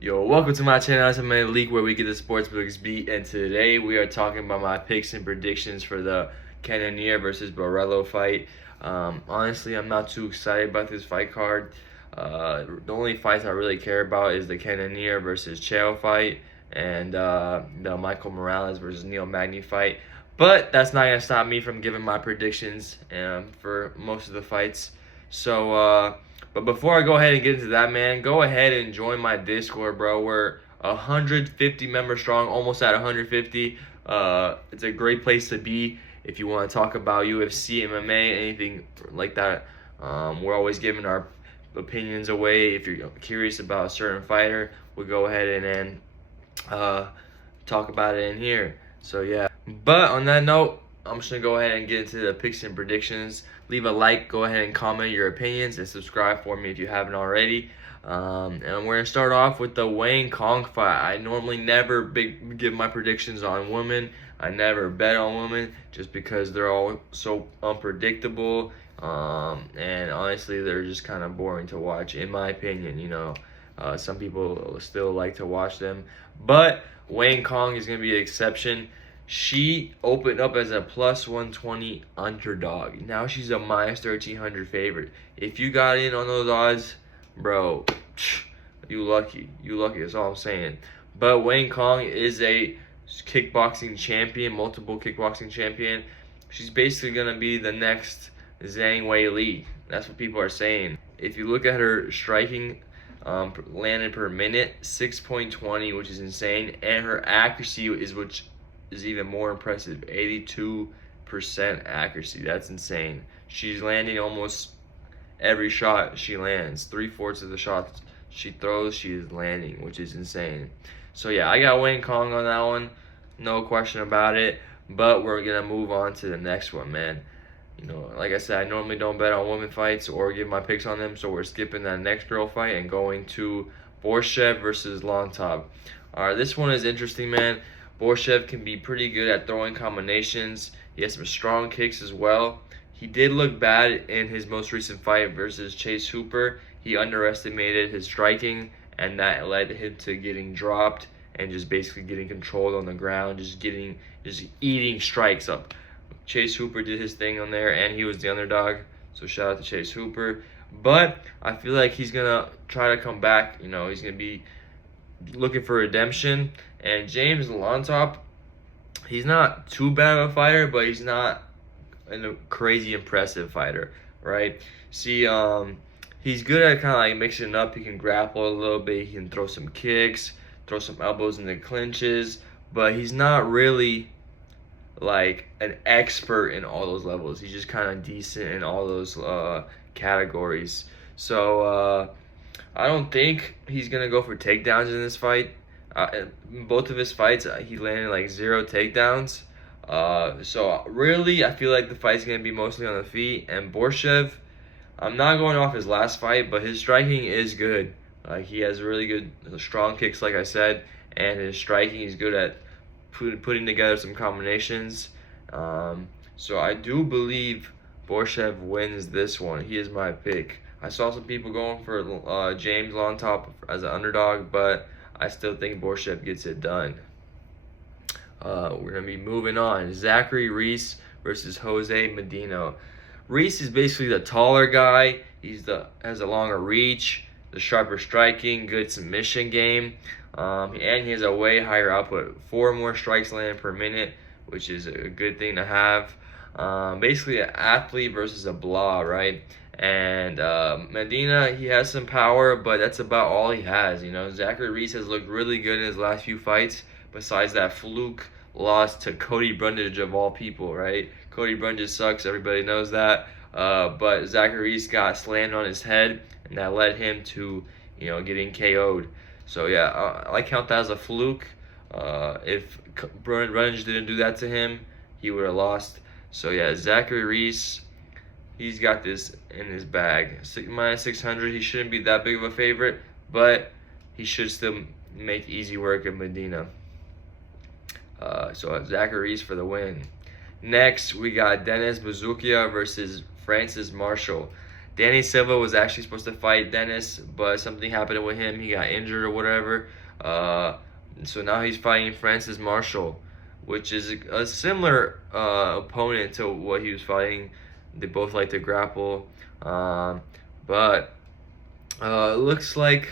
Yo, welcome to my channel, MMA League, where we get the sportsbooks beat, and today we are talking about my picks and predictions for the Cannonier versus Borralho fight. Honestly, I'm not too excited about this fight card. The only fights I really care about is the Cannonier versus Caio fight and the Michael Morales versus Magny fight. But that's not going to stop me from giving my predictions for most of the fights. But before I go ahead and get into that, man, go ahead and join my Discord, bro. We're 150 members strong, almost at 150. It's a great place to be if you want to talk about UFC, MMA, anything like that. We're always giving our opinions away. If you're curious about a certain fighter, we'll go ahead and talk about it in here. So yeah. But on that note, I'm just going to go ahead and get into the picks and predictions. Leave a like, go ahead and comment your opinions, and subscribe for me if you haven't already. And we're going to start off with the Wang Cong fight. I normally never give my predictions on women. I never bet on women just because they're all so unpredictable. And honestly, they're just kind of boring to watch, in my opinion. Some people still like to watch them. But Wang Cong is going to be an exception. She opened up as a plus 120 underdog. Now she's a minus 1,300 favorite. If you got in on those odds, bro, you lucky. You lucky, that's all I'm saying. But Wang Cong is a kickboxing champion, multiple kickboxing champion. She's basically going to be the next Zhang Weili. That's what people are saying. If you look at her striking landed per minute, 6.20, which is insane. And her accuracy is even more impressive, 82% accuracy. That's insane. She's landing almost every shot she lands. 3/4 of the shots she throws, she is landing, which is insane. So yeah, I got Wang Cong on that one, no question about it. But we're gonna move on to the next one, man. Like I said, I normally don't bet on women fights or give my picks on them, so we're skipping that next girl fight and going to Borshchev versus Llontop. Alright, this one is interesting, man. Borshchev can be pretty good at throwing combinations. He has some strong kicks as well. He did look bad in his most recent fight versus Chase Hooper. He underestimated his striking, and that led him to getting dropped and just basically getting controlled on the ground, just eating strikes up. Chase Hooper did his thing on there, and he was the underdog. So shout out to Chase Hooper. But I feel like he's gonna try to come back. He's gonna be looking for redemption. And James Llontop, he's not too bad of a fighter, but he's not a crazy impressive fighter, right? See, he's good at kind of like mixing it up. He can grapple a little bit. He can throw some kicks, throw some elbows in the clinches, but he's not really like an expert in all those levels. He's just kind of decent in all those categories. So I don't think he's gonna go for takedowns in this fight. In both of his fights, he landed like 0 takedowns. So really, I feel like the fight's gonna be mostly on the feet. And Borshchev, I'm not going off his last fight, but his striking is good. He has really good, strong kicks, like I said, and his striking is good at putting together some combinations. So I do believe Borshchev wins this one. He is my pick. I saw some people going for James Llontop as an underdog, but I still think Borshchev gets it done. We're going to be moving on. Zachary Reese versus Jose Medina. Reese is basically the taller guy. Has a longer reach, the sharper striking, good submission game. And he has a way higher output. 4 more strikes landed per minute, which is a good thing to have. Basically an athlete versus a blah, right? And Medina, he has some power, but that's about all he has. Zachary Reese has looked really good in his last few fights, besides that fluke loss to Cody Brundage of all people, right? Cody Brundage sucks, everybody knows that. But Zachary Reese got slammed on his head, and that led him to, getting KO'd. So yeah, I count that as a fluke. If Brundage didn't do that to him, he would have lost. So yeah, Zachary Reese, he's got this in his bag. Minus 600, he shouldn't be that big of a favorite, but he should still make easy work of Medina. So Zachary Reese for the win. Next, we got Dennis Buzukja versus Francis Marshall. Danny Silva was actually supposed to fight Dennis, but something happened with him. He got injured or whatever. So now he's fighting Francis Marshall, which is a similar opponent to what he was fighting. They both like to grapple. But it looks like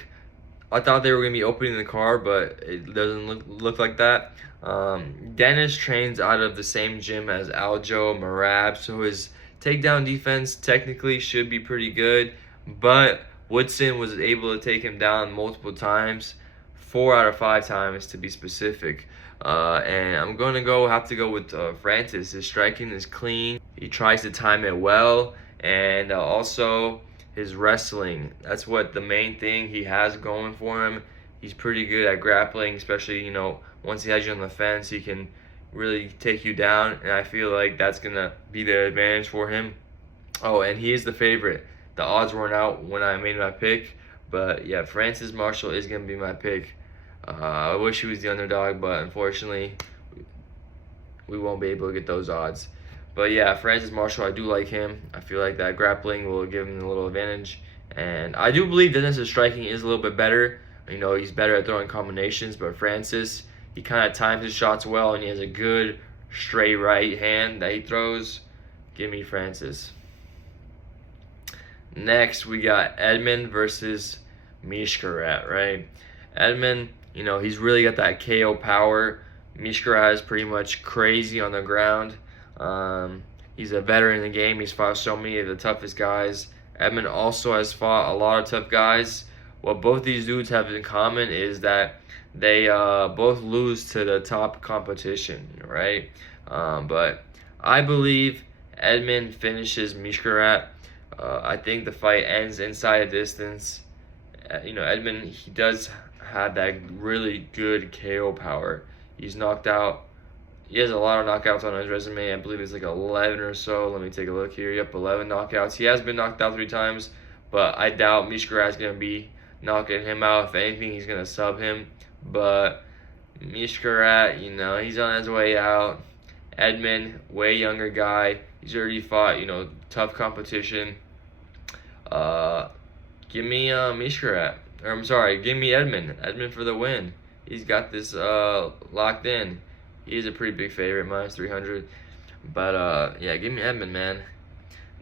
I thought they were going to be opening the car, but it doesn't look like that. Dennis trains out of the same gym as Aljo Marab, so his takedown defense technically should be pretty good, but Woodson was able to take him down multiple times, 4 out of 5 times to be specific. And I'm going to have to go with Francis. His striking is clean. He tries to time it well, and also his wrestling. That's what the main thing he has going for him. He's pretty good at grappling, especially, once he has you on the fence, he can really take you down, and I feel like that's going to be the advantage for him. Oh, and he is the favorite. The odds weren't out when I made my pick, but yeah, Francis Marshall is going to be my pick. I wish he was the underdog, but unfortunately, we won't be able to get those odds. But yeah, Francis Marshall, I do like him. I feel like that grappling will give him a little advantage. And I do believe Dennis' striking is a little bit better. He's better at throwing combinations, but Francis, he kind of times his shots well, and he has a good straight right hand that he throws. Give me Francis. Next, we got Edmen versus Meerschaert, right? Edmen, he's really got that KO power. Meerschaert is pretty much crazy on the ground. He's a veteran in the game. He's fought so many of the toughest guys. Edmen also has fought a lot of tough guys. What both these dudes have in common is that they both lose to the top competition, right? But I believe Edmen finishes Meerschaert. I think the fight ends inside a distance. Edmen, he does have that really good KO power. He's knocked out. He has a lot of knockouts on his resume. I believe it's like 11 or so. Let me take a look here. Yep, 11 knockouts. He has been knocked out 3 times, but I doubt Meerschaert is going to be knocking him out. If anything, he's going to sub him. But Meerschaert, he's on his way out. Edmen, way younger guy. He's already fought, tough competition. Give me Meerschaert. Or I'm sorry, give me Edmen. Edmen for the win. He's got this locked in. He is a pretty big favorite, -300. But yeah, give me Edmen, man.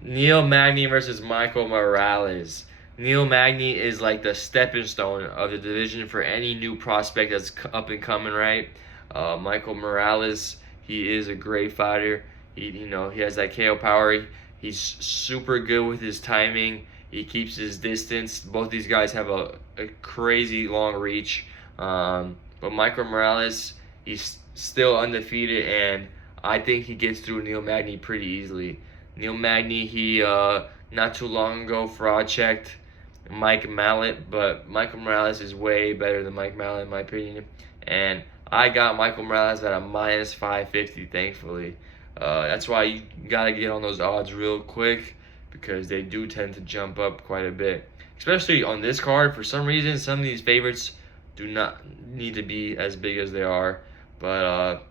Neil Magny versus Michael Morales. Neil Magny is like the stepping stone of the division for any new prospect that's up and coming, right? Michael Morales, he is a great fighter. He has that KO power. He's super good with his timing. He keeps his distance. Both these guys have a crazy long reach. But Michael Morales, he's still undefeated, and I think he gets through Neil Magny pretty easily. Neil Magny, he not too long ago fraud checked Mike Mallet, but Michael Morales is way better than Mike Mallet in my opinion. And I got Michael Morales at a -550, thankfully. That's why you gotta get on those odds real quick, because they do tend to jump up quite a bit. Especially on this card, for some reason, some of these favorites do not need to be as big as they are. But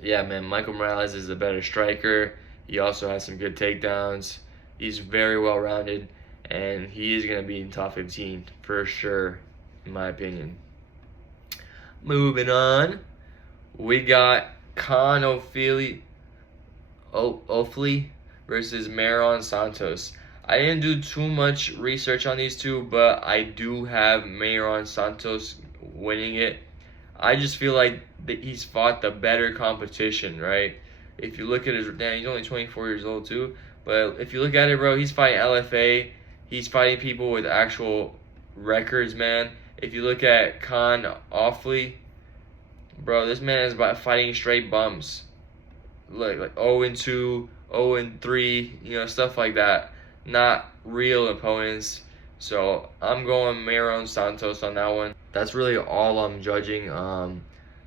yeah, man, Michael Morales is a better striker. He also has some good takedowns. He's very well rounded, and he is going to be in top 15 for sure, in my opinion. Moving on, we got Kaan Ofli versus Marion Santos. I didn't do too much research on these two, but I do have Marion Santos winning it. I just feel like he's fought the better competition, right? If you look at he's only 24 years old too, but if you look at it, bro, he's fighting LFA. He's fighting people with actual records, man. If you look at Kaan Ofli, bro, this man is fighting straight bums. Look, like 0-2, 0-3, stuff like that. Not real opponents. So I'm going Marion Santos on that one. That's really all I'm judging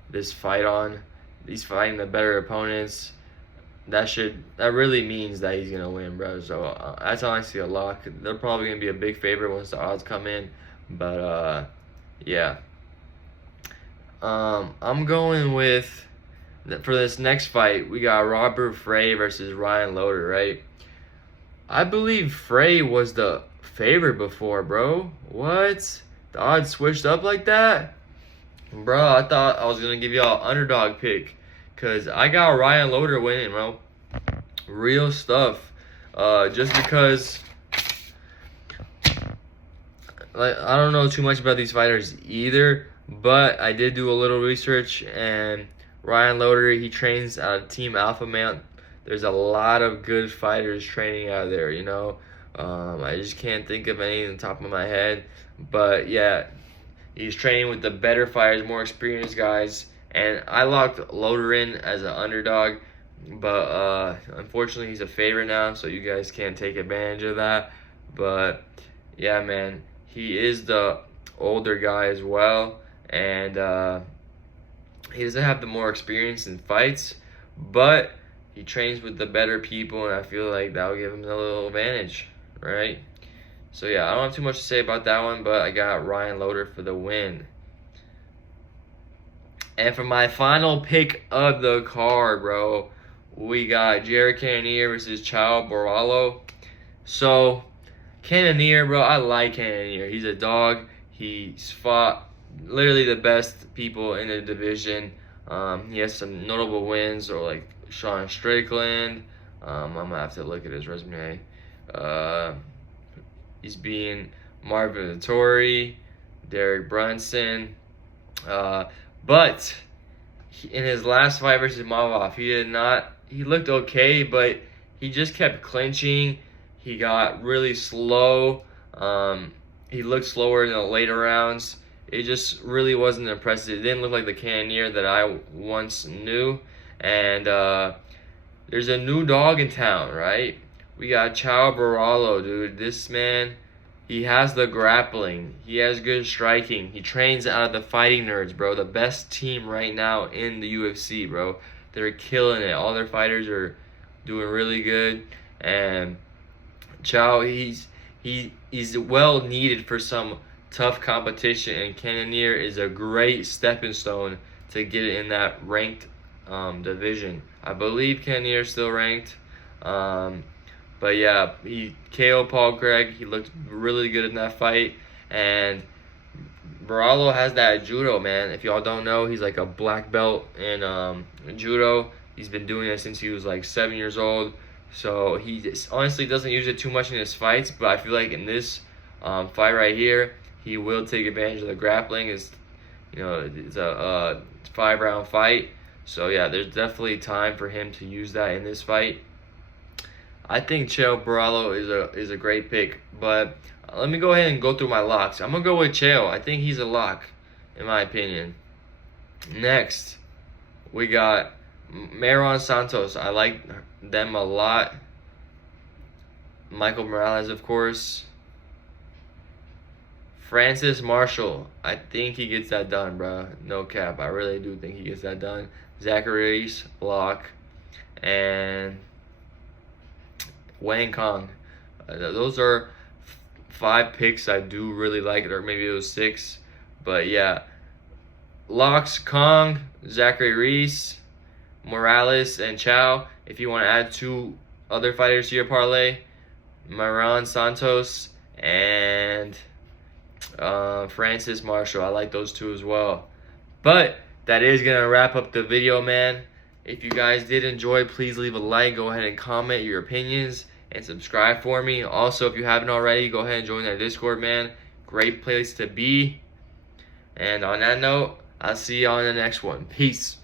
this fight on. He's fighting the better opponents. That really means that he's gonna win, bro. So that's honestly a lock. They're probably gonna be a big favorite once the odds come in. But yeah. I'm going with, for this next fight, we got Robert Frey versus Ryan Loder, right? I believe Frey was the favorite before, bro. What? The odds switched up like that? Bro, I thought I was going to give y'all underdog pick. Because I got Ryan Loder winning, bro. Real stuff. Just because, like, I don't know too much about these fighters either. But I did do a little research. And Ryan Loder, he trains out of Team Alpha Male. There's a lot of good fighters training out there, you know. I just can't think of any on the top of my head. But, yeah, he's training with the better fighters, more experienced guys. And I locked Loder in as an underdog. But, unfortunately, he's a favorite now, so you guys can't take advantage of that. But, yeah, man, he is the older guy as well. And he doesn't have the more experience in fights. But he trains with the better people, and I feel like that'll give him a little advantage, right? So, yeah, I don't have too much to say about that one, but I got Ryan Loder for the win. And for my final pick of the card, bro, we got Jared Cannonier versus Caio Borralho. So, Cannonier, bro, I like Cannonier. He's a dog. He's fought literally the best people in the division. He has some notable wins, or like Sean Strickland. I'm gonna have to look at his resume. He's being Marvin Vittori, Derek Brunson. But in his last fight versus Mavov, he looked okay, but he just kept clinching. He got really slow. He looked slower in the later rounds. It just really wasn't impressive. It didn't look like the Cannonier that I once knew. And there's a new dog in town, right? We got Caio Borralho, dude. This man, he has the grappling. He has good striking. He trains out of the Fighting Nerds, bro. The best team right now in the UFC, bro. They're killing it. All their fighters are doing really good. And Caio, he's well needed for some tough competition. And Cannonier is a great stepping stone to get in that ranked division. I believe Cannonier is still ranked. But yeah, he KO'd Paul Craig. He looked really good in that fight. And Borralho has that judo, man. If y'all don't know, he's like a black belt in judo. He's been doing it since he was like 7 years old. So he just honestly doesn't use it too much in his fights. But I feel like in this fight right here, he will take advantage of the grappling. It's a 5-round fight. So yeah, there's definitely time for him to use that in this fight. I think Caio Borralho is a great pick, but let me go ahead and go through my locks. I'm gonna go with Caio. I think he's a lock, in my opinion. Next, we got Marion Santos. I like them a lot. Michael Morales, of course. Francis Marshall. I think he gets that done, bro. No cap. I really do think he gets that done. Zachary, lock, and Wang, Cong. Those are 5 picks I do really like, or maybe it was 6. But yeah, locks: Cong, Zachary, Reese, Morales, and Caio. If you want to add 2 other fighters to your parlay, Marion Santos and Francis Marshall. I like those 2 as well. But that is going to wrap up the video, man. If you guys did enjoy, please leave a like. Go ahead and comment your opinions and subscribe for me. Also, if you haven't already, go ahead and join that Discord, man. Great place to be. And on that note, I'll see you on the next one. Peace.